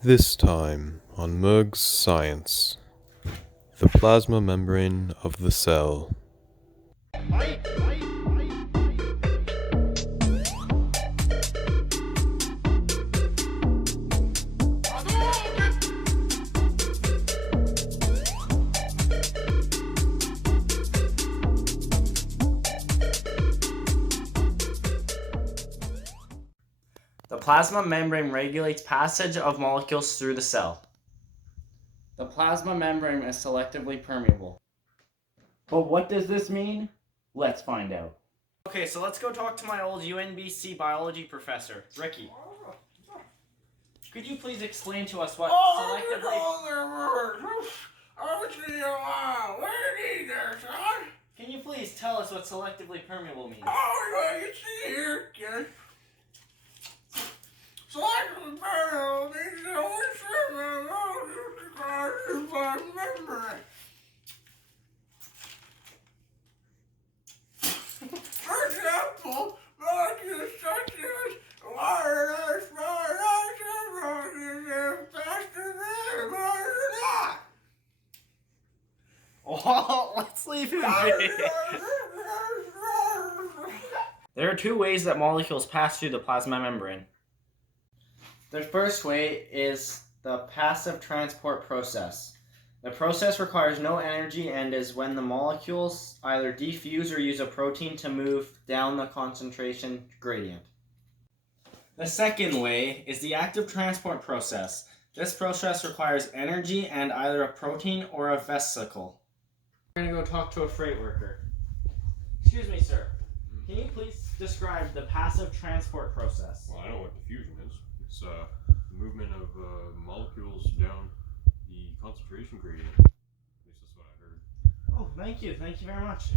This time on MERGS Science, the plasma membrane of the cell. The plasma membrane regulates passage of molecules through the cell. The plasma membrane is selectively permeable. But what does this mean? Let's find out. Okay, so let's go talk to my old UNBC biology professor, Ricky. Could you please explain to us what selectively... Can you please tell us what selectively permeable means? Oh, you see here, kid. Selectively permeable means that only certain molecules across the plasma membrane. For example, molecules such as water and small molecules are faster than not. Oh, let's leave him be. There are two ways that molecules pass through the plasma membrane. The first way is the passive transport process. The process requires no energy and is when the molecules either diffuse or use a protein to move down the concentration gradient. The second way is the active transport process. This process requires energy and either a protein or a vesicle. We're going to go talk to a freight worker. Excuse me, sir. Can you please describe the passive transport process? Well, I know what diffusion is. It's the movement of molecules down the concentration gradient. At least that's what I heard. Oh, thank you. Thank you very much.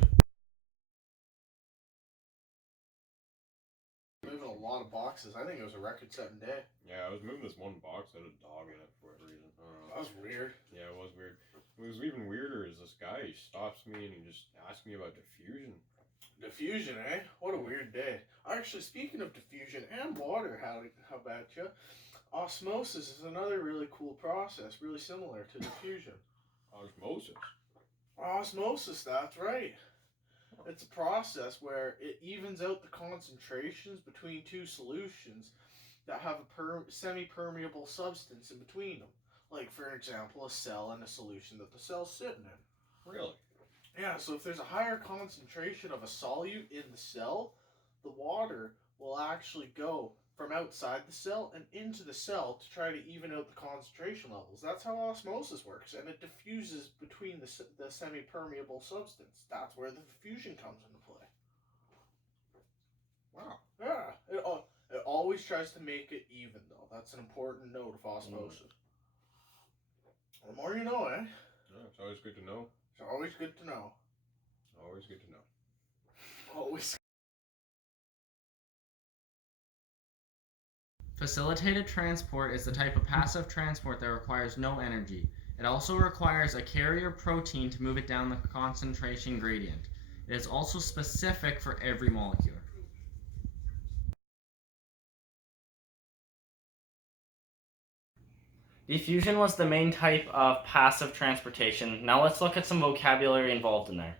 Moving a lot of boxes. I think it was a record-setting day. Yeah, I was moving this one box that had a dog in it for whatever reason. I don't know. That was weird. Yeah, it was weird. What was even weirder is this guy, he stops me and he just asks me about diffusion. Diffusion, eh? What a weird day. Actually, speaking of diffusion and water, how about you? Osmosis is another really cool process, really similar to diffusion. Osmosis. Osmosis, that's right. It's a process where it evens out the concentrations between two solutions that have a semi-permeable substance in between them. Like, for example, a cell and a solution that the cell's sitting in. Really? Yeah, so if there's a higher concentration of a solute in the cell, the water will actually go from outside the cell and into the cell to try to even out the concentration levels. That's how osmosis works, and it diffuses between the semi-permeable substance. That's where the diffusion comes into play. Wow. Yeah, it always tries to make it even, though. That's an important note of osmosis. The more you know, eh? Yeah, it's always good to know. It's always good to know. Always good to know. Always. Facilitated transport is the type of passive transport that requires no energy. It also requires a carrier protein to move it down the concentration gradient. It is also specific for every molecule. Diffusion was the main type of passive transportation. Now let's look at some vocabulary involved in there.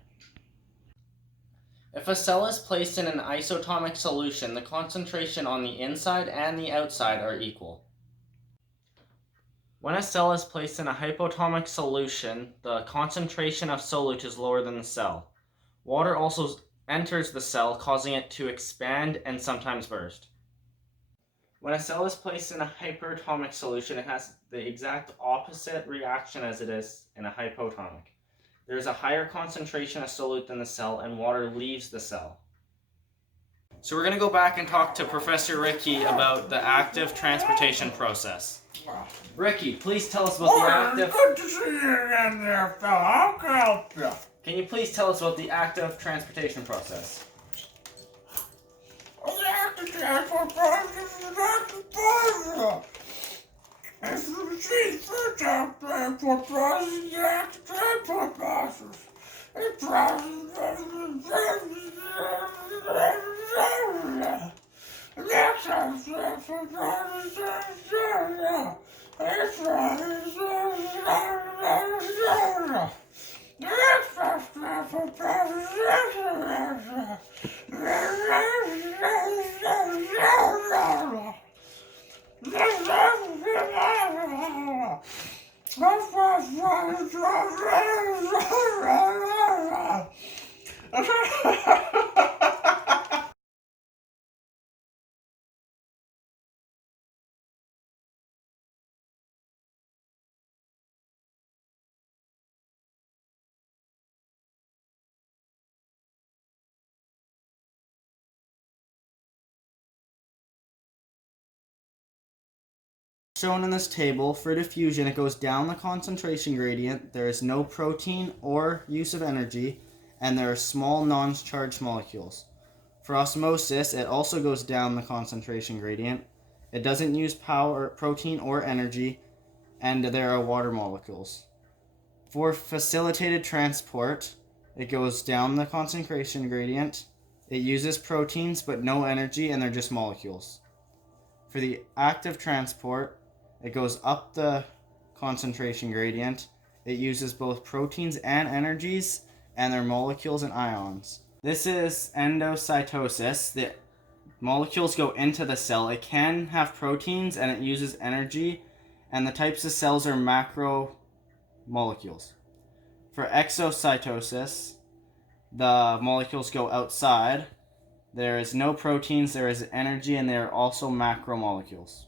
If a cell is placed in an isotomic solution, the concentration on the inside and the outside are equal. When a cell is placed in a hypotomic solution, the concentration of solute is lower than the cell. Water also enters the cell, causing it to expand and sometimes burst. When a cell is placed in a hyperatomic solution, it has the exact opposite reaction as it is in a hypotomic. There is a higher concentration of solute than the cell, and water leaves the cell. So we're going to go back and talk to Professor Ricky about the active transportation process. Ricky, please tell us about the active... Good to see you again there, fella. How can I help you? Can you please tell us about the active transportation process? The active transport process is an active process. It's the machine for the active transport process is the active transport process. It processes the active transport process. Shown in this table, for diffusion, it goes down the concentration gradient, there is no protein or use of energy, and there are small non-charged molecules. For osmosis, it also goes down the concentration gradient, it doesn't use power, protein, or energy, and there are water molecules. For facilitated transport, it goes down the concentration gradient, it uses proteins but no energy, and they're just molecules. For the active transport, it goes up the concentration gradient. It uses both proteins and energies, and their molecules and ions. This is endocytosis. The molecules go into the cell. It can have proteins and it uses energy, and the types of cells are macromolecules. For exocytosis, the molecules go outside. There is no proteins, there is energy, and they are also macromolecules.